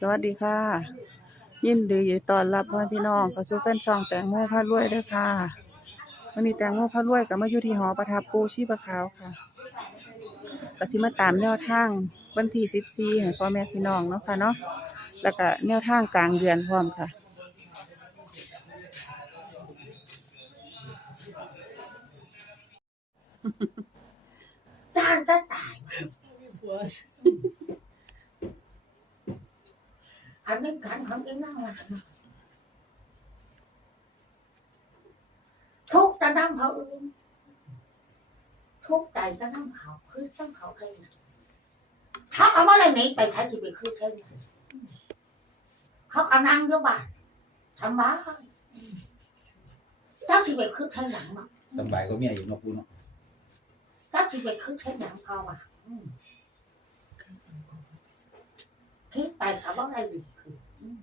สวัสดีค่ะ ยินดีต้อนรับพ่อพี่น้องเข้าสู่แฟนช่องแตงโมพารวยด้วยค่ะวันนี้แตงโมพารวยก็มาอยู่ที่หอประทับปูชีพขาวค่ะก็สิมาตามแนวทางวันที่14ให้พ่อแม่พี่น้องเนาะค่ะเนาะแล้วก็แนวทางกลางเดือนพร้อมค่ะด้านก็ตาย อันนี้ขันของอีนั่งหลังทุกข์จะนั่งเขาอื่นทุกข์ใจจะนั่งเขาคือต้องเขาเองเขาเขาว่าอะไรนี้ไปใช้ชีวิตคือเท่านั้นเขาเขานั่งด้วยบ้านทำบ้าถ้าชีวิตคือเท่านั้นมั้งสบายก็เมียอยู่เนอกปูเนาะถ้าชีวิตคือเท่านั้นเขาอะอืม คิดไปกับว่าอะไรดีคืออืม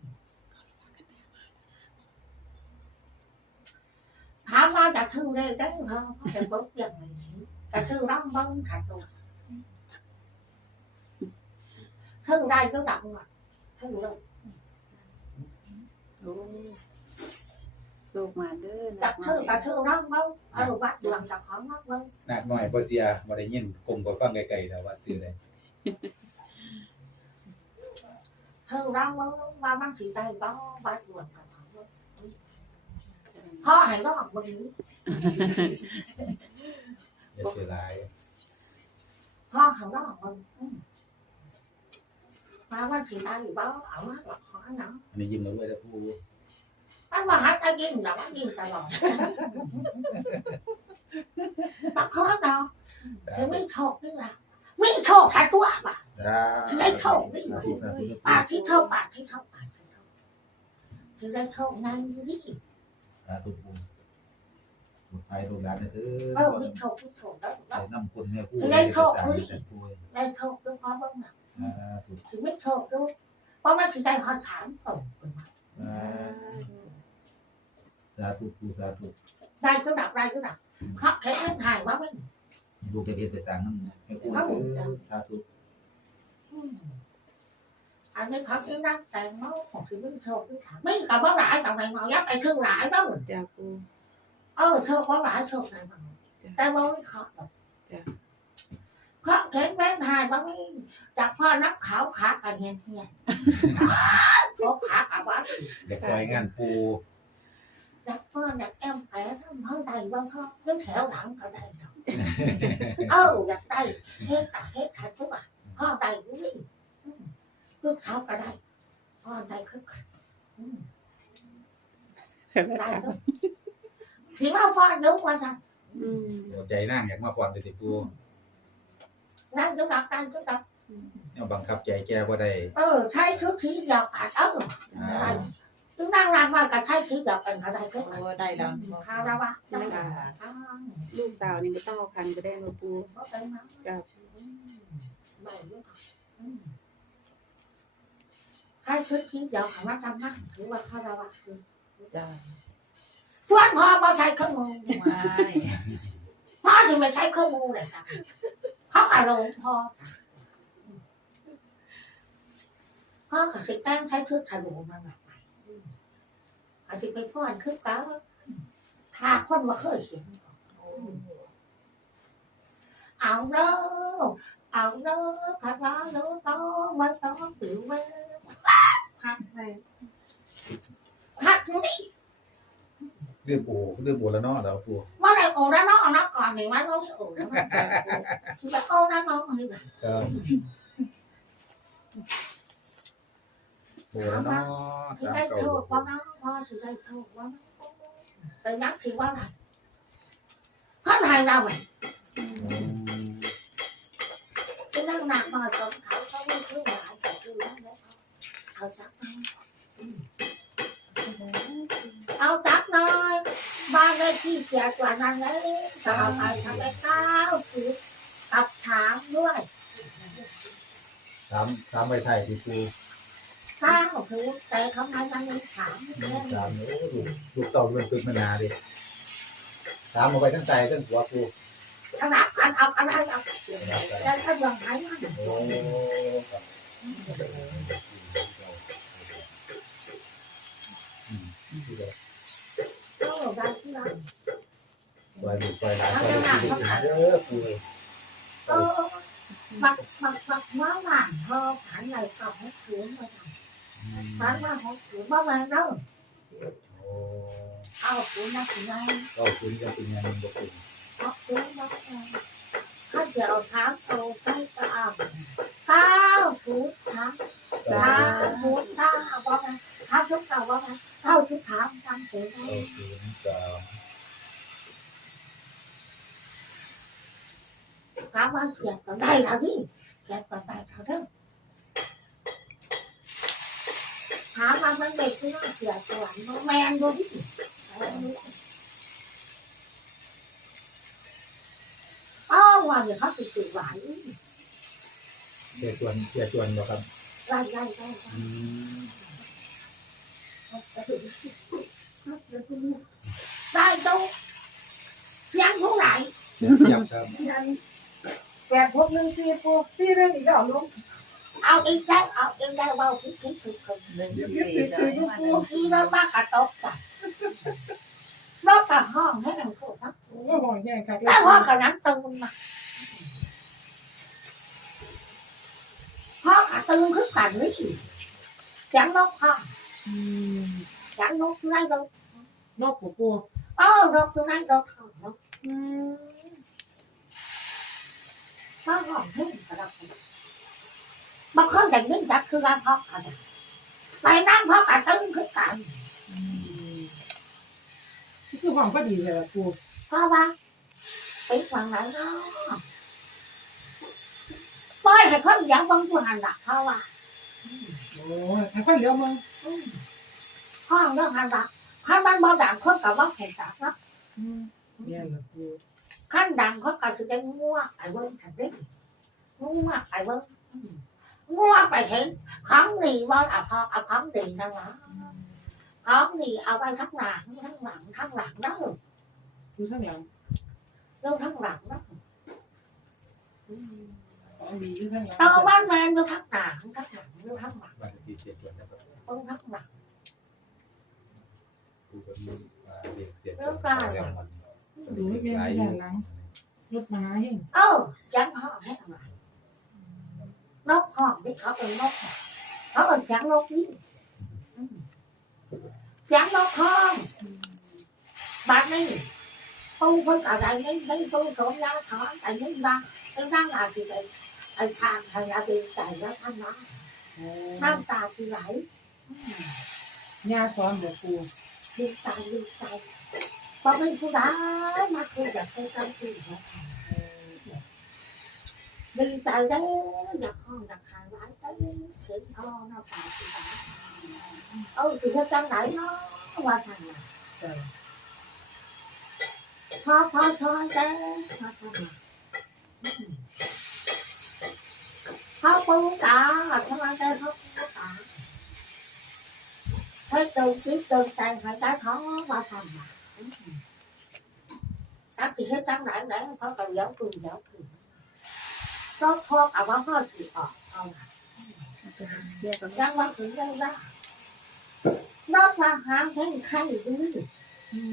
ถามว่าจะ thương đây đấy không có thể bớt dần này จะ thương đó bớt thật rồi thương đây cứ đậm mà thương đâu โอ้สุกมาเด้อจะ thương จะ thương đó bớt ở bắt đường จะ khó mất bớt หนักหน่อยบ่เสียบ่ได้ยินกลมก็ฟังไกลๆแล้วว่าซื้อได้ thơ thường đó ba bác chị tay đó ba buồn khó hay đó học mình khó hay đó học mình ừ. ba bác chị tay thì báo ở mắt là khó nữa mình dừng ở quê đó phu bác mà hát ta dừng là bác dừng ta rồi bác khó đâu. Thì mình thuộc cái là mình thuộc cái tuổi mà จะได้เข้าไม่งปากที่เข้าปากที่เข้าปากที่เข้าจะได้เข้านั่งวิ่สาธุปูหมดไปโดนร้านเลยคือเออวิ่งเข้าวิ่งเข้าแล้วใส่น้ำคนแม่ผู้ได้เข้าวิ่งได้เข้าด้วยความบ้างหนักถึงไม่เข้าด้เพราะมันถึงได้หอดถามตรงคนมาสาธุปูสาธุได้ก็ดับได้ก็ดับเขาแค่เล่นถ่ายว่าไม่ดูแกเรียนไปสั่งนั่นแกกูสาธุ thì mới thâu đâu có mấy chị đây họ thảm ồ สาธุปูสาธุ đây cứ đặt đây cứ đặt họ thấy lên hài quá mới ลูกจะเฮ็ดไปสร้างน้ำให้ปูเด้อสาธุ anh ấy thật cái năng tàn máu một thì mới thâu cái thảm mấy cả bó lại tàu này màu dắt đây thương lại đó จ้าปู ơ thâu bó lại thâu này mà đây bó mới khó rồi Dạ. khó kén bé hai bó mới chặt pho nắp khảo khả cả hèn hèn có khả cả quá อยากซอยงานปู đặt pho đặt em khỏe thăm hơn đầy bao không cứ theo đẳng cả đây rồi ơ đặt đây hết cả hết cả chú à pho đầy cũng đi cứ tháo cả đây pho đây cứ cả Ừ. đây đó thì bao pho đúng qua ra อื มเดี๋ยวใจนั่งอยากมาฟอนติปู đang cứ đặt đang cứ đặt เนี่ยบังคับใจแกบ่ได้ ừ thấy thứ chỉ dọc cả đó อ่า cứ đang làm mà cả thấy chỉ dọc cả cả đây cứ โอ้ได้แล้ว khao ra ba ได้ค่ะลูกสาวนี่บ่ต้องเอาคันก็ได้มาปู có tên nó จ้า bảy đứa con. Ừ. Hai thứ chỉ dọc cả mắt trăm mắt thứ ba khao ra ba จ้า Tuan พ่อบ่ใช้เครื่องมือไม่พ่อสิไม่ใช้เครื่องมือเลยค่ะเขาขายโรงพ่อพ่อก็สิแต่งใช้ชุดถายรูมาแบบไหนอาจจะไปพ่อนคือเก้าถ้าคนมาเคยเห็นเอาเด้อ เอาเด้อขัดล้อเด้อต้องมันต้องตื่นเว้ยขัดเลยขัดนี่เรื่องปูเรื่องปูแล้วเนาะแล้วปูว่าในโอด้า นั่งหนักมาสองเขาเขาไม่ขึ้นหลาแต่คือนั่งแล้วเขาจักเอาจักน้อยบ้านเลขที่เสียกว่านั้นแล้วต่อไปทำไปเก้าสิบตับถามด้วยถามถามไปไทยที่คือข้าวคือแต่เขาไม่ทำมีถามเรื่อถามเนี่ยถูกต้องเรื่องตึกมานาดิถามมาไปทั้งใจทั้งหัวกู anh áp anh áp anh áp anh áp ครับ đây anh gần thấy nó โอ้ครับอืมที่เดียวโอ้ได้ที่ไรปล่อยลูกปล่อยหลานปล่อยลูกที่ลูกหลานเด้อปู่เอ้ยเออบักบักบักว่าหวานพอฝันอะไรก็ให้ขืนมาทำฝันว่าให้ขืนว่ามันเด้อโอ้เอาขืนมาขืนไงก็คุณจะเป็นยังไงบ่เป็น เอาขืนมาขืนถ้าเดี๋ยวถามโตใกล้ก็เอาข้าวถูถามสาถามถูถามว่าไงถามทุกข่าวว่าไงเข้าทุกถามทำเสร็จ โอเคก็ ถามว่าเขียนก็ได้แล้วดิเขียนก็ได้เท่าเดิมถามว่ามันเด็กที่น่าเสียสวรรค์แมนดูดิอ้าวว่าเดี๋ยวเขาติดติดหวาน เสียชวนบ่ครับไล่ไล่ไล่อืมได้ดูเสียงผู้ไหนเสียเทียบครับแปดหกหนึ่งสี่ปูสี่เรื่องอีกแล้วลุงเอาอีกแล้วเอาอีกแล้วเบาคิดคิดคิดคิดหนึ่งสี่เด้อกูขี่รถมากระตกจ้ะรถกระห้องให้หนังโคตรนะโอ้โหแย่งครับแต่พอขนาดตึงมา พ่อกระตึงขึ้นกันนี่จังนกพ่ออืมจังนกนั่นนกนกปูปูเออนกนั่นนกเขานกอืมพ่อห้องให้กระดับบางคนแต่ยิ่งจักคือการพ่อกระดับไปนั่งพ่อกระตึงขึ้นกันคือความก็ดีเลยปูเพราะว่าไปฟังไหนเนาะ ปล่อยให้คนอย่างบางผู้หันดักเพราะว่าโอ้ยให้ค่อยเลี้ยวมึงอืมห้องเรื่องหันดักถ้ามันบ่ดังคนกับว่าแข่งดักเนาะอืมแย่งละปูขั้นดังคนกับจะได้งัวไอ้เบิ้งทันเด้งัวไอ้เบิ้งอืมงัวไปเห็นของดีว่าเอาพอเอาของดีนั่นวะของดีเอาไปทั้งหลังทั้งหลังทั้งหลังเนาะดูท่านยังเรื่องทั้งหลังเนาะ ของดีอยู่ท่านยังเอาบ้านแมนอยู่ทั้งหลังทั้งหลังอยู่ทั้งหลังบ้านที่เสียชวนนะครับเบิ้งทั้งหลังปู่ก็ มีอ่าเรียกเสียชวนแล้วมันดูไม่เป็นอย่างหลังรถมาเองเออจังห้องให้อะไรนกห้องที่เขาเป็นนกห้องเขาเป็นจังนกนี่อืมจังนกห้องบ้านนี้ปูเพิ่งอะไรนี่นี่ปูสมยาถอนแต่นี่บ้างนี่นั่งอะไรไอ้ไอ้ทางทางอาดีใจแล้วท่านนะน้ำตาที่ไหลอืมยาซ้อนแบบปูดีใจดีใจพอเป็นผู้ร้ายมาคุยกับเป็นการคุยของเขาดีใจได้อยากห้องอยากหายร้ายได้เขียนทอหน้าตาสีดำเออถึงจะจังไหนเนาะว่าทางไหนพอพอพอได้พอทา งไหนเขาปูตาทำไมได้เขาปูตา thấy tôi biết tôi tay phải cái khó ba phần mà các chị hết trắng rãi rãi có cầu giáo cường giáo cường có thoát à bác hơi thì ở không แยกกัน răng bác cường răng ra nó là hàng thế khai gì cũng biết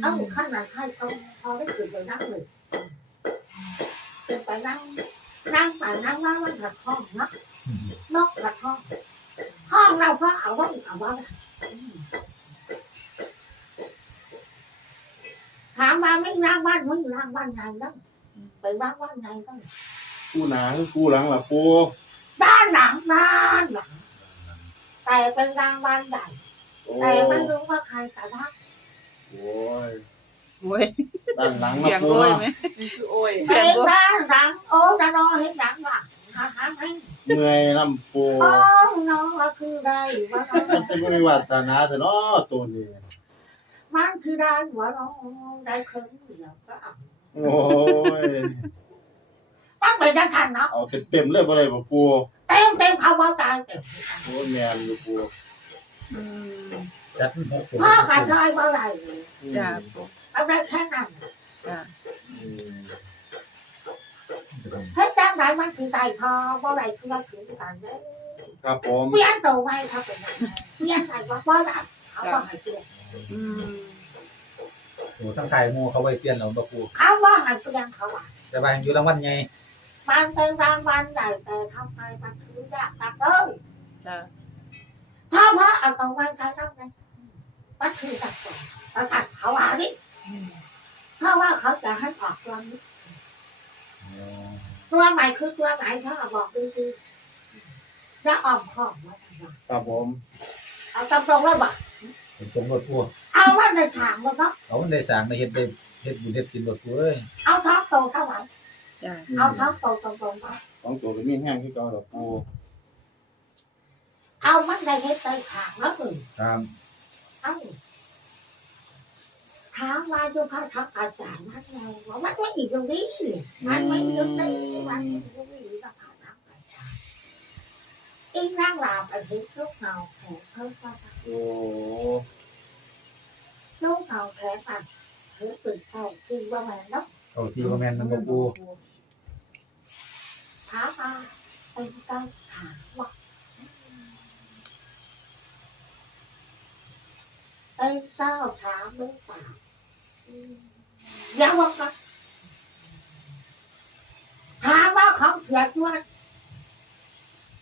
ông khai là khai không thôi đấy cười rồi nắng rồi thì phải năng năng phải năng nó nó thật không nó nó là không không đâu có ảo đó ảo đó ถามมาไม่ร่างบ้านไม่ร่างบ้านไงนั่งไปร่างบ้านไงนั่งกูหนาคือกูหลังล่ะปูด้านหลังด้านหลังแต่เป็นร่างบ้านใหญ่โอ้แต่ไม่รู้ว่าใครแต่ละโอ้ย โอ้ยด้านหลังเสีมายงปูโอ้ยเนาะไหมนี่คือโอ้ยเป็นด้านหลังโอ้จะรอให้หลังหลังหาหาให้เมื่อยน้ำปูโอ้น้องว่าคือได้ว่าน้องมันจะไม่มีวาสนาแต่เนาะตัวนี้มันคือได้ว่าน้องได้คืนเดียวก็เอาโอ้ยต้องเป็นดังชันเนาะเอาเต็มๆเลยบ่ได้บ่ปูเต็มเต็มเขาว่าตายเต็มโอ้ยแม่นอยู่ปูอืมจัดให้ผมพ่อขาดใจว่าไรอืมจ้าปู เอาได้แค่นั้นจ้าอืม hết trang đại mang thì tài thò bao này cứ đang cứ tài đấy ครับผมเปลี่ยนตัวไว้เขาเป็นยังไงเปลี่ยนใส่ว่าว่าได้เขาบอกให้เปลี่ยนอืมโอ้ทั้งไข่หมูเขาไว้เปลี่ยนแล้วบ่ปูเขาว่าให้เปลี่ยนเขาว่าแต่ว่ายังอยู่รางวัลไงมันเป็นรางวัลใหญ่แต่ทำไมมันถือยากจังเลยจ้ะเพราะว่าเอาตัวไว้ใช้ทำไงมันถือจักตัวแล้วจัดเขาว่าดิ เพราะว่าเขาจะให้ออกตัวนี้ตัวใหม่คือตัวไหนเขาบอกดีๆจะอ่อมข้อมว่าจังหวะครับผมเอาตรงๆเลยบอกเป็นสมรสปูเอาว่าในฉากมันก็เขามันได้สร้างได้เฮ็ดได้เฮ็ดบุญเฮ็ดศีลบ่ปูเอ้ยเอาท้องโตเท่าไหร่จ้ะเอาท้องโตตรงๆไปสองตัวก็มีแห้งที่เก่าดอกปูเอามันในเฮ็ดในฉากแล้วอื่นครับเอ้า ถามว่าอยู่พระทักอาจารย์มันไงว่ามันไม่อยู่ตรงนี้มันไม่อยู่ตรงนี้มันไม่อยู่ตรงนี้กับพระทักอาจารย์อีนั่งลาไปเห็นลูกเงาแขนเพิ่มว่าโอ้ลูกเงาแขนอะถือตื่นเต้าจริงว่าแม่เนาะเขาที่บ่แมนนำบ่ปูถามมาเป็นการถามว่าเป็นเจ้าถามหรือเปล่า อืมอย่าบอกกันถามว่าเขาเขียนว่า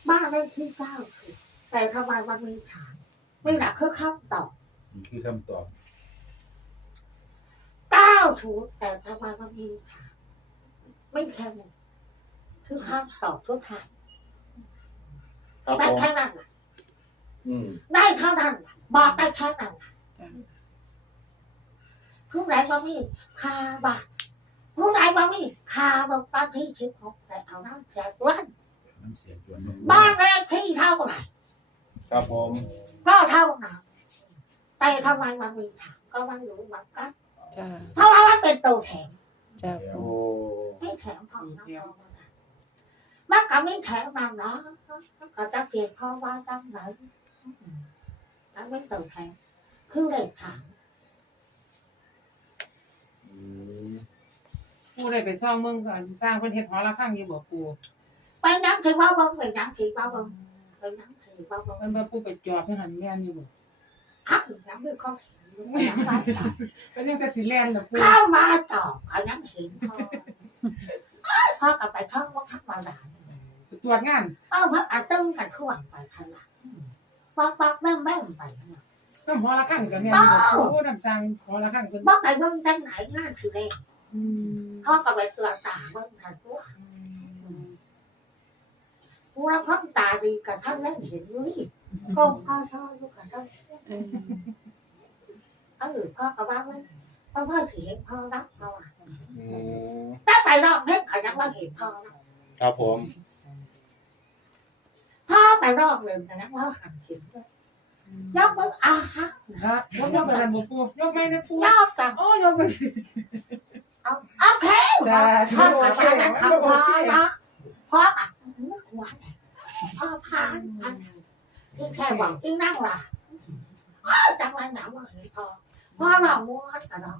บ้านเลขที่เก้าสิบแต่ทำไมมันมีฐานไม่หนักคือคำตอบนี่คือคำตอบเก้าถูกแต่ทำไมมันมีฐานไม่แค่นั้นคือคำตอบทุกทางครับได้ผมแค่นั้นน่ะอืมได้เท่านั้นน่ะบอกได้แค่นั้นน่ะ ผู้ใดบ่มีคาบาผู้ใดบ่มีคาบางปาที่ชิบหกแต่เอาน้ำเสียด้วนน้ำเสียงจวนบ้านเลขที่เท่าไหร่ครับผมก็เท่านั้นแต่ทำไมมันมีฉากก็ไม่รู้มือนกันเพราะว่ามันเป็นตัวแถมจ้ะโอ้ไม่แถมของน้ำมันมันก็ไม่แถมนำเนาะก็จะเปลี่ยนพราะว่าตั้งไหนมันไม่ตัวแถมคือเลขฉาก ปูได้ไปซ่องเมืองก่อนสร้างเพิ่นเฮ็ดหอระฆังอยู่บ่ปูไปน้ำถือว่าเบิ้งไปน้ำถือว่าเบิ้งไปน้ำถือว่าเบิ้งเพิ่นว่าปูไปจอบที่หันแม่นอยู่บ่อ้าวน้ำมือเขาเห็นน้ำลายจอกเพิ่นยังแต่สิแล่นล่ะปูเข้ามาจอกเขายังเห็นพ่อเอ้ยพ่อกลับไปท่องว่าทักมาด่าไปตรวจงาน เอ้าพักอาตึ้งกันข่วงไปขนาดป๊อกป๊อกแม่มแม่มไปขนาด น้ำหอระฆังก็แม่นอยู่บ่ปูโอ้น้ำสร้างหอระฆังเพิ่นบอกไอ้เบิ้งจังไหนงานสิเล่นอืมพ่อกลับไปเตือนตาเบิ้งทันตัวกูรักพ่อตาดีกับท่านเล่นเห็นอยู่นี่ก็พ่อชอบลูกกับท่านเออเอาหรือพ่อกับบ้านไว้พ่อพ่อสิเห็นพ่อรักเราอะอืมถ้าไปรอบเพชรเขายังว่าเห็นพ่อนะครับผม พ่อไปรอบหนึ่งแต่ยังว่าหันเห็นด้วย ยกมืออะฮะฮะยกยกไปนั่นบ่ปูยกไม่นะปูยกกันโอ้ยกไปสิเอาโอเคจ้าพ่อไปทางนั้นครับพ่อนะพ่ออะเมื่อวานพ่อพานอันนั้นที่แค่หวังที่นั่งล่ะเออจังหวะหนาวว่าเห็นพ่อพ่อเราม้วนกันเรา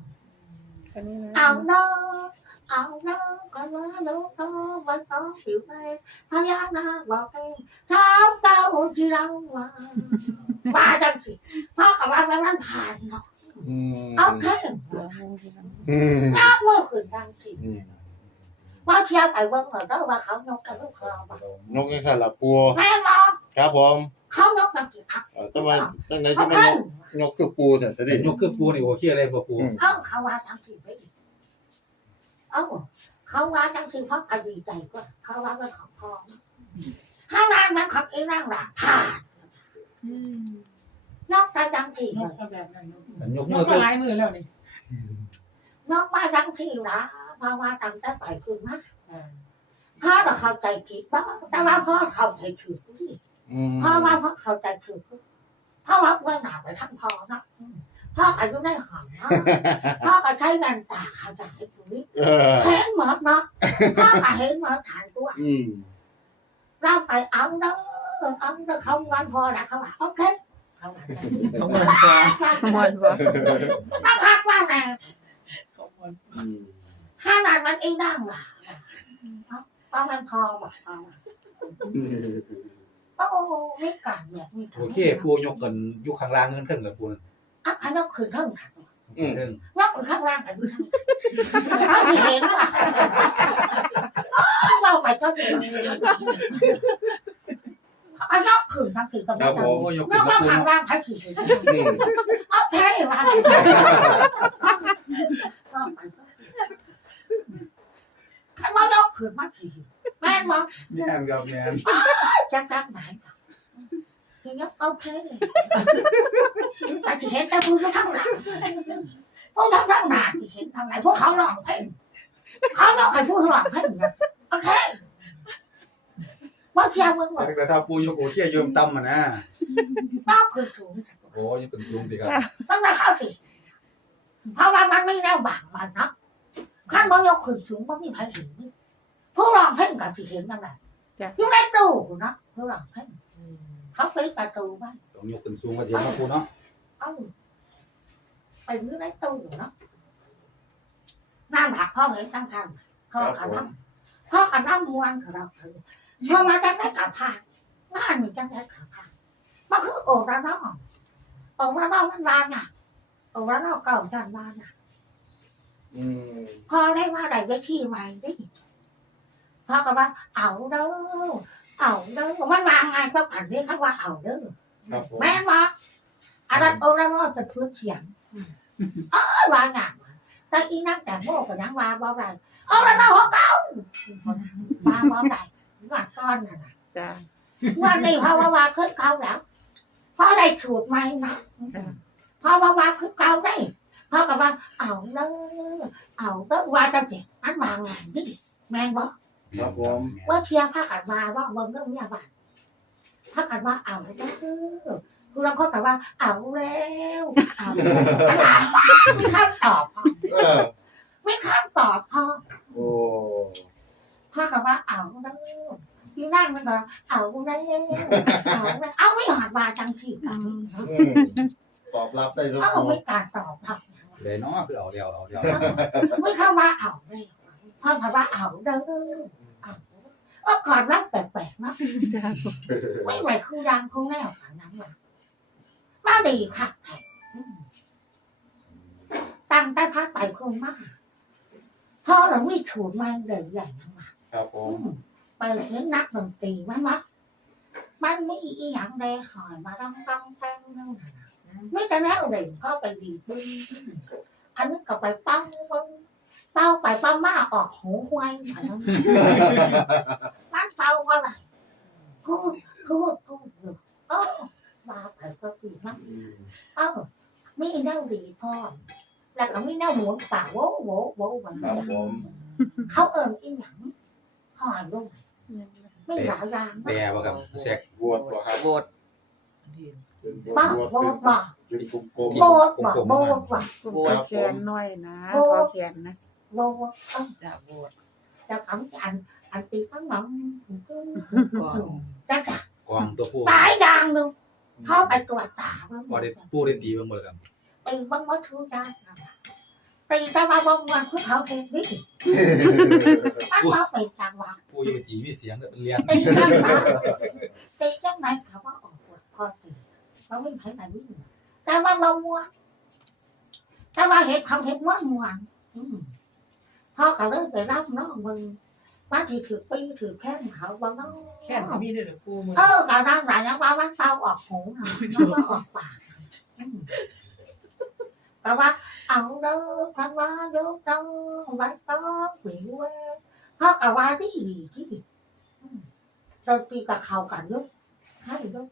อันนี้นะเอาเนาะ เอาเนาะก็ว่าลูกเนาะวันต้องสิวไปพญานาบอกเองเท้าเต้าที่เราว่ามาจังสิพ่อกับว่ามันผ่านเนาะเอืมโอเคเดี๋ยวให้พี่น้องอืมน้าว่าขึ้นดังสิว่าเชียร์ไปเบิ่งหน่อเด้อว่าเขายกกันลูกคอบ่นกยังสั่นละปูแม่นบ่ครับผมเขายกกันสิอะเอ่อทำไมตั้งไหนจะเคมานกนกคือปูแต่สดิยกคือปูนี่โอเคเลยบ่ปูเอ้าเขาว่าจังสิบไปอีก เอ้าเขาว่าจังสิเพราะอดีใจกว่าเขาว่าเป็นของพ่อถ้านานมันของเองนั่งล่ะผ่านอืมนอกจากจังสิยกก็แบบนั้นอันยกยมืกอก็คือหลายมือแล้วนี่นอกว่าจังสิล่ะเพราะว่าตั้งแต่ไปคือมาอ่าพ่อเราเข้าใจผิดบ้างแต่ว่าพ่อเข้าใจถูกที่อืมเพราะว่าพ่อเข้าใจถูกเพราะว่าเมื่อหนาไปทั้งพ่อเนาะอืม พ่ออายุได้หอมเนาะพ่อก็ใช้แว่นตาเข้าใจถูกเออเห็นหมดเนาะพ่อก็เห็นหมดฐานตัวอืมเราไปเอาเด้อเอาเด้อเขาวันพอนะเขาว่าโอเคเขาว่าจังสิขมวนพอขมวนพอมาพักว่าไงขอบคุณอืมห้านานมันเองนั่งหล่ะเพราะมันพอบอกพอโอ้ไม่การแบบนี้โอเคปูยกกันอยู่ข้างล่างเงินเพิ่งกับปู อะอันนั้นคือเท่าไหร่อืมเพิ่งนับคือข้างล่างกันดูทั้งเขาเห็นว่าเราไปก็ดีอันนับคือทั้งคือตรงครันั้บนผมโอ้ยกนัขึ้บนว่ามาข้างล่างใครขี่เห็นอืมเอาแท้เลยวันขันว่ายกขืนมาขี่แม่นว่าแม่นครับแม่นจะกัก ไหนทีนี้โอเคแต่ที่เห็นแต่พูดทั้งหลังพวกทั้งทั้งหนาที่เห็นทำไรพวกเขาหลอกเพ่งเขาต้องให้พูดหลอกเพ่งนะโอเคว่าเชียร์มึงหรอกแต่ถ้าปูยกโอเคยืมต่ำอะนะต้องคือสูงโอ้ยเป็นสูงดีครับต้องมาเข้าสิเพราะว่ามันไม่แนวบางมันเนาะขั้นมันยกขึ้นสูงมันมีใครเห็นผู้รองเพ่งกับที่เห็นนั่นแหละอยู่ในตู้เนาะผู้รองเพ่ง เขาปิดประตูไว้ต้องยกขึ้นสูงกว่าเดิมนะปูเนาะเอ้าไปอยู่ในตู้เนาะนั่นแหละพ่อเห็นตั้งทำพ่อขันน้ำพ่อขันน้ำมวนของเราคือพ่อมาจังได้กับพางงานมีจังได้กับพางมันคือโอระนองโอระนองมันบานอะโอระนองเก่าจันบานอะอืมพอได้มาได้ไปที่ใหม่ดิพ่อก็ว่าเอาเด้อ เอาเด้อมันวางไงก็กันเรียกเขาว่าเอาเด้อครับผมแม่นว่าอันนั้นโอระนอเป็นพื้นเสียงเออวางงานแต่อีนั่งแต่โม่กับยังว่าบ่ได้โอระนอหัวเก่าว่าบ่ได้ว่าก้อนน่ะนะจ้าวันนี้พ่อว่าว่าขึ้นเก่าแล้วพ่อได้ถูดไหมนะพ่อว่าว่าขึ้นเก่าได้พ่อก็ว่าเอาเด้อเอาเด้อว่าจังสิอันวางงานดิแม่นบ่ ครับผมว่าเชียร์พากันมาว่าเบิ่งเรื่องเนี้ยบ้านพากันว่าเอาแล้วก็คือคือเราก็แต่ว่าเอาแล้วเอาแล้วอะไรไม่คำตอบพ่อเออไม่คำตอบพ่อโอ้พากันว่าเอาแล้วที่นั่นมันก็เอาแล้วเอาแล้วเอาไม่หอดมาจังทีกันอืมตอบรับได้ทุกเอาคนไม่การตอบรับ เลยเนาะคือเอาเดียวเอาเดียว ไม่เข้าว่าเอาเลยพ่อพาว่าเอาเด้อ เอาเออก่อนรับแปลกๆนะจ้าไม่ไหวคือดังคงแน่ขนาดนั้นว่ะมาดีค่ะอืมตั้งแต่พักไปคงมากพ่อเราไม่ถูกมาเดินใหญ่ทั้งมาครับผอืมมไปเห็นนักดนตรีมันวะมันไม่อีหยังแดหอยมาต้องต้องแทงนั่นน่ะนะไม่แต่แล้วเด่นพ่อไปดีบึ้งอันนี้ก็ไปปั้งมึง เป้าไปปั้มมาออกหูควายมาแล้วมันเป้าว่าอะไรพูดพูดพูดอยู่เออมาไปก็ดีมากอืมเออมีแนวดีพ่อแล้วก็มีแนวหมุนป่าโว้โว้โว้แบบครับนี้ผมเขาเอิญอีหยังหอยลูกไม่หลายอย่างแต่ว่ากับแซกบวชบ่ครับโบดเป็นบวชบ้าบวชโบดบ่เป็นกลุ่มกลมโบดบ่โบดบ่ปวดแขนหน่อยนะพอแขนนะ โบดเอ้าจ้าโบดจะคำอันอันตีข้างหลังก่อนจังจ้ะกองตัวปูตายอย่างหนึ่งเข้าไปตรวจตาเมื่อพอได้ปูได้ตีบ้างหมดเลยครับตีบ้างว่าทุกอย่างตีแต่ว่าบางวันคือเขาเห็นดิมันว่าเป็นจังหวะปูอยู่ตีมีเสียงเป็นเลี้ยงตีจังหวะตีจังไหนเขาว่าออกปวดคอตีเขาไม่ใช่ไหนวิ่งแต่ว่าเรามัวแต่ว่าเห็นเขาเห็นม้วนมวนอืม พ่อเขาเลิกไปรับน้องมึงว่าถือถือปีถือแค่เขาบ้างน้องแค่เขามีเด้อเด้อปูมือเออการนั่งหลายนะว่ามันเป่าออกหูนะมันว่าออกปากอืมแต่ว่า เอาเด้อพันว่ายกเด้อไว้ต้องหวีเว้ยพ่อกับว่าดีดีที่ดีอืมเราตีกับเขากันลูกใครลูก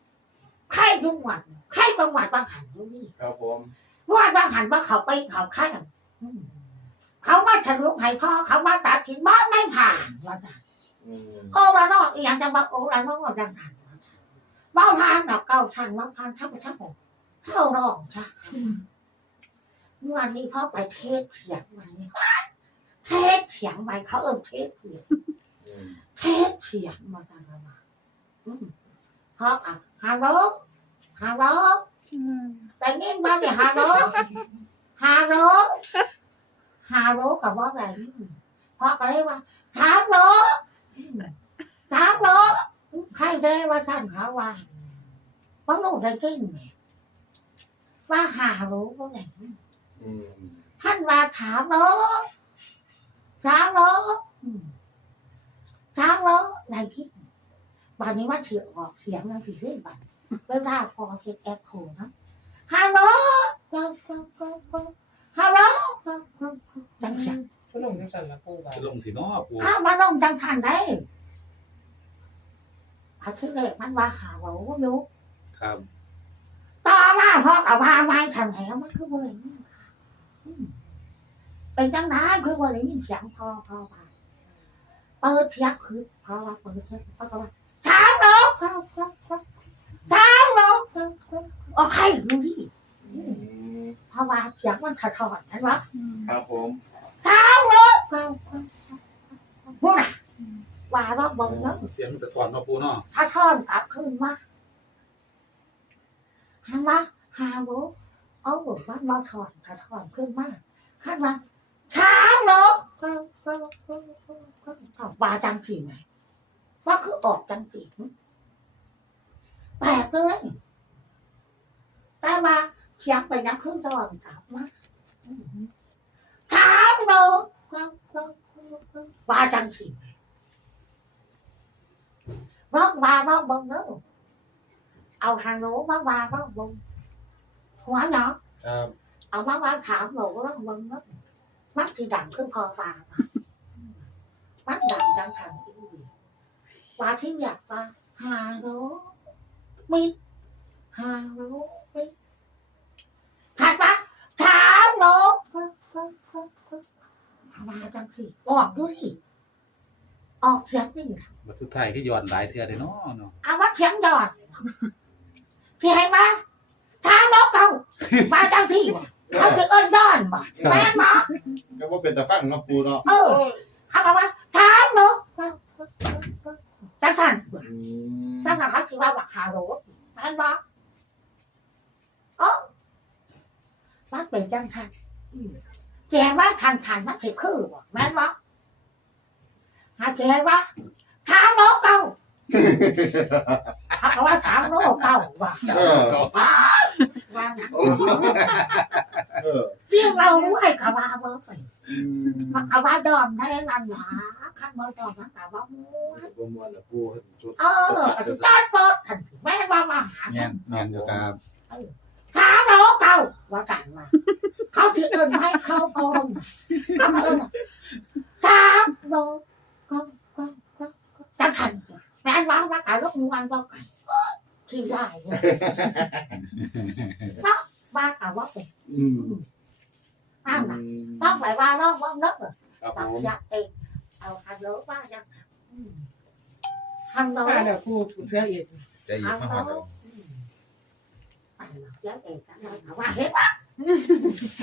ใครจังหวัดใครจังหวัดบางหันลูกนี่ครับผมว่าบางหันว่าเขาไปเขาข้างอืม เขาว่าทะลุให้พ่อเขาว่าตัดทิ้งบ้านไม่ผ่านว่าจ้ะอืมโอ้ระนอกอีหยังจะมาโอ้ระนอกดังหันบ้าผ่านดอกเก้าชั้นบ้าผ่านทั้งทั้งหมดเท่ารองจ้ะเมื่อวานนี้พ่อไปเทศเสียงมาเทศเสียงไปเขาเอิ้นเทศเสียงอืมเทศเสียงมาตามมาอืมพ่ออะฮัลโหลฮัลโหลแต่นี่บ้านเนี่ยฮาโลฮาโล ฮาโลกับว่าอะไรเพ่อก็เรียกว่าสามโลสามโลใครได้ว่าท่านเขาว่าว่าลูกได้กินว่าหารู้ว่าไหนท่านว่าถามเนาะถามเนาะอืมถามเนาะได้กินบันนี้ว่าเสียออกเสียงนั่นสิขึ้นบันเวลาพอเฮ็ดแอคโคนะฮัลโหลก็ก็ก็ก็ ฮัลโหลก็ก็ก็ดังเสียงก็ลงจังสันละปูบาจะลงสิเนาะปูอ้าวมาลงจังทันได้อาทิตย์แรกมันว่าหาเราอยู่ครับต่อมาพ่อกับว่าไม่ทันแหงมันคือบ่ได้ยินค่ะอืมเป็นจังไดคือบ่ได้ยินเสียงพ่อพ่อว่าเปิดเสียงคือพ่อว่าเปิดเสียงพ่อก็ว่าถามน้องครับครับครับถามน้องครับครับโอเคดูดิอืม เพราะว่าเสียงมันถอดๆนั่นวะครับผมถามน้องครับครับครับครับพูดน่ะว่าเราเบิ่งเนาะเสียงมันจะถอนเนาะปูเนาะถ้าทอนกลับขึ้นมาหันมาหาบุเอาบุมันมาถอนถ้าทอนขึ้นมาขันมาช้างเนาะก็ก็ก็ก็ก็ก็บาจังสีไหมว่าคือออกจังสีแปลกเลยแต่ว่า เสียงไปยังขึ้นตอนกลับมาช้างเนาะก็ก็ก็ก็บาจังสีไหมร้องมาร้องบงเนอะเอาทางโน้นมาว่าร้องบงหัวเนาะครับเอามาว่าถามหนูร้องบงเนอะมักที่ดังขึ้นคอฟ้ามามักดังดังทางอีวีว่าที่อยากว่าหาโน้มิดหาโน้มิด ถัดมาถามโน้ก็ก็ก็ก็มาจังสิออกดูสิออกเสียงนี่บัดทุกท้ายที่ย้อนหลายเทื่อเลยเนาะเนาะเอาว่าเสียงดอดที่ให้มาช้างนกเขามาเจ้าที่บ่เขาจะเอิ้นดอนบ่แม่นบ่ก็ว่าเป็นตะฟังเนาะปูเนาะเออเขาบอกว่าช้างนกจังสันอืมจังสันเขาคิดว่าบักคาโรสแม่นบ่เออ มันเป็นจังสันอืมแกว่าทันทันมันเห็คือบ่แม่นบ่หาแกว่าช้างนกเก่าเขาบอกว่าช้างนกเก่าว่ะเออว้าวว่าหนังเออเรียกเราด้วยกะว่าเบอร์ไปอืมมันกะว่าดอมได้นั่นหวาขั้นเบอร์ดอมมันกะว่าม้วนบ่ม่วนละปูชุดเออก็สิตัดบดทันทีแม่ว่ามาหาแม่นแม่นอยู่ครับ ถามเราเก่าว่ากันมาเขาที่เอินไม่เข้าพงเขาเอินถามเราก็ก็ก็จังทันแม่ว่าว่ากะลูกงวนก็กันที่ได้เนาะบ้ากะว่าเป็นอืมนั่นน่ะต้องไปว่าร้องว่าเนอะครับผตักมยักเองเอาฮัลโหลว่ายังฮัลโหลถ้าเดี๋ยวปูถูกเชื่อเอ็ดใจเย็ฮันลมาโหลกๆ แล้วไปยักเองกันเลยว่าเห็นปะ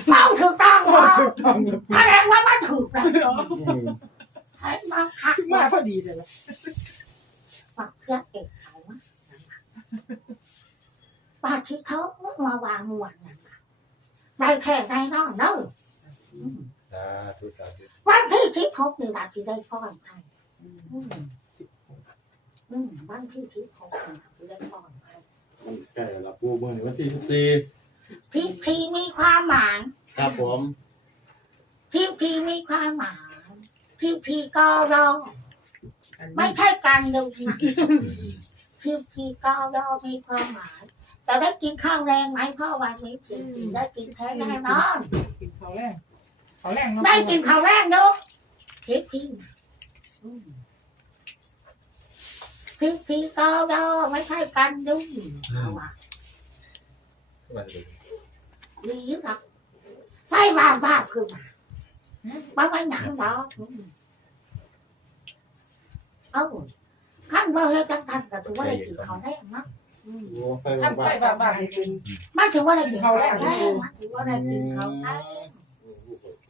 เมาถูกต้องโอ้วะถูกต้อแสดงว่ามันถูกนะอืมเห็นมาคักมามาพอดีเลยละปักยักเองเขามาปาที่เขามาวางมวนนะได้แค่ได้นอกเนอสาธุสาธุวันที่ทิพบนี่นะที่ได้ก้อนไปวันที่ทิพบนี่นะที่ได้ก้อนไป ใกล้ละปูมื้อนี้วันที่ทิพทีมีความหมาย14ครับผมทิพทีมีความหมายทิพทีก็รอไม่ใช่การดูนะทิพทีก็รอมีความหมายจะได้กินข้าวแรงไหมพ่อวันนี้ทิพทีได้กินแท้แน่นอนกินเขาวแรงเขาวแรงเนาะได้กินข้าวแรงดูทิพทีนะ อืมทิพทีก็รอไม่ใช่การดูเอาว่ะดีหรอกไฟบ้าบ้าคือมาบ้าไม่หนังดอกเอ้าขั้นว่าเฮ็ดจังทันก็ถือว่าได้กินข้าวแรงเนาะโอ้ไฟท่านบ้าไปบ้าบ้าให้กินมันถือว่าได้กินข้าวแรงมันถือว่าได้กินข้าวแรง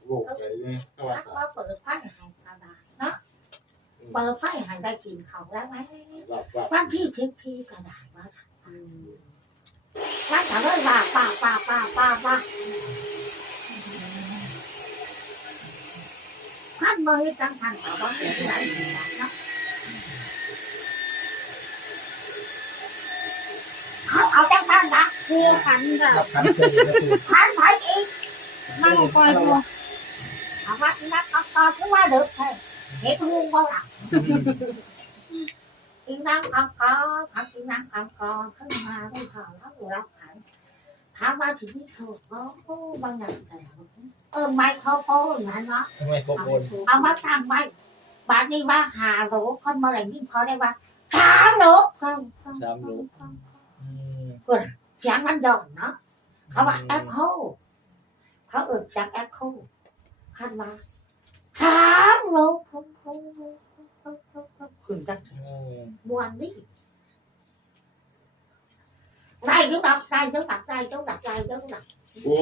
โลกไปเนี่ยก็ว่าถ้าว่าเปิดไฟให้ก็ได้เนาะ เปิดไฟให้ได้กินข้าวแรงไหมว่าว่าวันที่ทิพทีก็ได้ว่าว่าจะเลยว่าป้าป้าป้าป้าป้าขั้นว่าเฮ็ดจังทันก็บ่ได้กินได้เนาะเอาจังท่านนะปูขันจ้ะรับคันเคยนะปูขันไปอีกนั่งคอยปูเอาว่านักก็ต่อคือว่าเด็กแท้ เห็นงูบ่ล่ะอีนางอังกอขันอีนางอังกอขึ้นมาได้ข่าวแล้วรับขันถามว่าถึงที่ถูกเนาะโอ้บางอย่างแต่เออไมโครโฟนนั่นเนาะไมโกโกนเอามาตั้งไว้บาดนี้ว่าหาโหลคนมาอะไรยิ่งพอได้ว่าสามโหลสามโหลก็เสียงมันดอนเนาะเขาว่าแอคโคเขาเอิบจากแอคโคคันมา สามโหลขึ้นกันมวนนี่ได้ยุดักได้ยุดักได้ยุดักได้ยุดักปู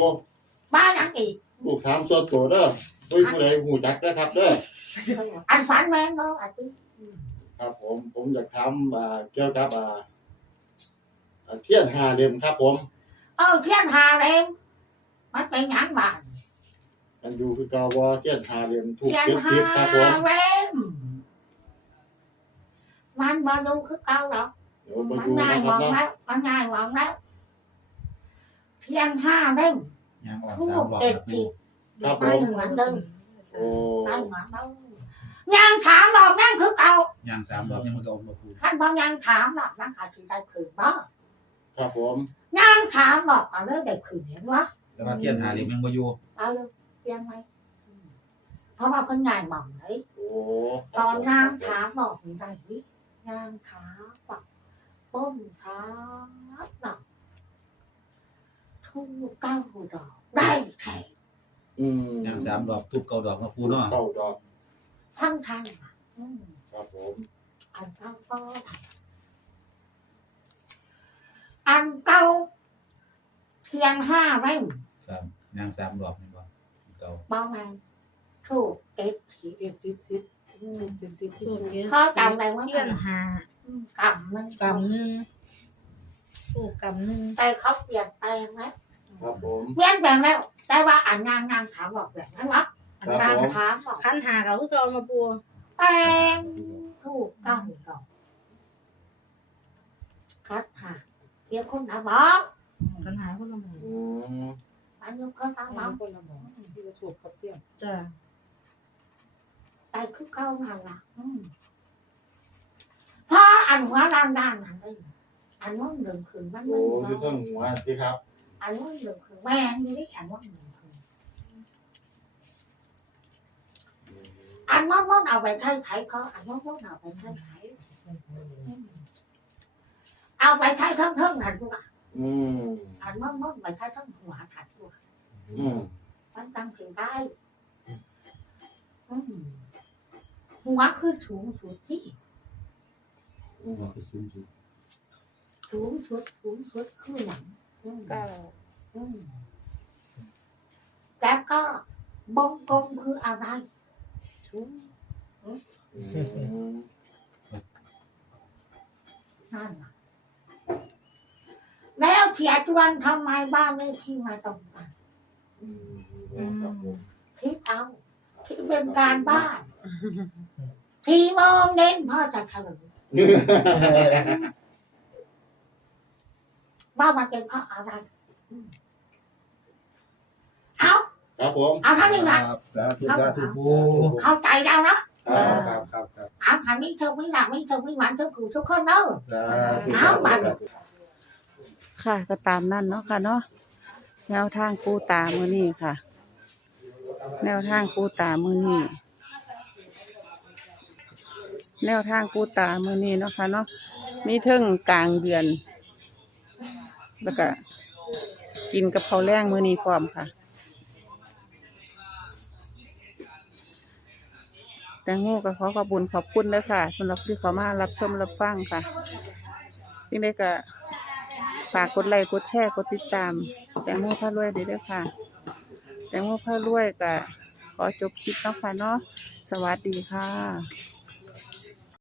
บ้านนังอีกลูกถามส่วนตัวเด้อเฮ้ยผู้ใดหูจักนะครับเด้ออันฝันแม่นเนาะอันนี้ครับผมผมอยากถามอ่าเกี่ยวกับอ่าอ่าเทียนหาเหลี่ยมครับผม เออเทียนหาเลยมันเป็นหยังบ้าน มันอยู่คือเกาวอเทียนหาเหลี่ยมถูกเทียนเจ็ดหาสิบครับผมเล่มมันมาดูคือเก่าหรอกเดี๋ยวมามันดูง่ายนะคมรับองเนาะแล้วมันง่ายมองแล้วเทียนห้าเล่มยังออกทูสามบรอบเอ็ดนะปูสิบครับผไม่มเหมือนเดิมโอ้ไม่เหมือนเดิมยังถามหรอกนั่นคือเก่ายังสามรอบยังไม่เอามาปูขั้นบางยังถามหรอกนั่นอาจจะได้คืนบ่ครับผมยังถามหรอกก็เลยได้คืนเห็นวะแล้วก็เทียนหาเหลี่ยมยังบ่อยู่เอา เลยเปลี่ยนไหมเพราะว่าเพิ่นง่ายมองเลยโอ้ตอนนางถามบอกมีได้วินางถามปักป้มถามหนักทุ่งเก้าดอก ได้แท้อืมยังสามรอบทุบเก้าดอกมาปูเนาะเก้าดอกทั้งทันน่ะอืมครับผม อันเก้าก็ได้อันเก้าเพียงห้าไว้ครับยังสามรอบนี่บ่เก้าบ้าแมนถูกเก็บทีเจ็ดสิบสิบเจ็ดสิบปูเยอะเขาจำได้ว่าเที่ยนหากำมันกำหนึ่งปูกำหนึ่งแต่เขาเปลี่ยนแปลงแล้วครับผมเปลี่ยนแปลงแล้วแต่ว่าอันงานงานถามบอกแบบนั้นวะครับการผมถามบอกขันหากับผู้กองมาปูแปลงถูกต้องดอกคัดหาเรียกคนถามบอกขันหาคนละหมอ อันนี้คนถามบอกคนละหมอที่จะถูกกับเที่ยมจ้ะไปคือเก้านั่นล่ะอืมพออันหัวด้านด้านนั่นเลยอันว่าหนึ่งคืนมันโอ้ไม่อยู่เทั้งหัวที่ครับ อันว่าหนึ่งคืนแม่นอยู่นี่อันว่าหนึ่งคืนอันว่ามันเอาไปใช้ใช้เขาอันว่ามันเอาไปใช้ใช้เอาไปใช้ทั้งเท่งนั่นพวก อืมอันว่ามันไปใช้ทั้งหัวถัดพวกอืมมันตั้งถึงได้อืมหัวคือสูงสุดที่อืมคือสูงสุดสูงสุดสูงสุดคือหลังอืมเก้าอืมแล้วก็บงกลมคืออะไรสูงอืมนั่นน่ะ แล้วเทียจวนทำไมบ้านเลขที่ไมาตรงกันอืมครับผมคิดเอาคิดเป็นการบ้านทีโมงเน้นพ่อจะเฉลยว่ามันเป็นเพราะอะไรอืมเอาครับผมเอาทั้งนี้นะครับสาธุสาธุปูเข้าใจแล้วเนาะครับครับครับเอาทางนี้เธอไม่หลับไม่เธอไม่หวานเธอขู่ทุกคนเนาะสาธุสาธุสาธุ ค่ะ ก็ตามนั่นเนาะค่ะเนาะแนวทางปูตามือนี่ค่ะ แนวทางปูตามือนี่แนวทางปูตามือนี่เนาะค่ะเนาะมีเทิงกลางเดือน แล้วก็กินกับข้าแรงมือนี่พร้อมค่ะแตงโมก็ขอขอบุญขอบคุณเลยค่ะสำหรับที่เขามารับชมรับฟังค่ะที่ได้ก็ ฝากกดไลค์กดแชร์กดติดตาม แตงโมพารวยเด้อเด้อค่ะ แตงโมพารวยก็ขอจบคลิปเนาะค่ะเนาะสวัสดีค่ะ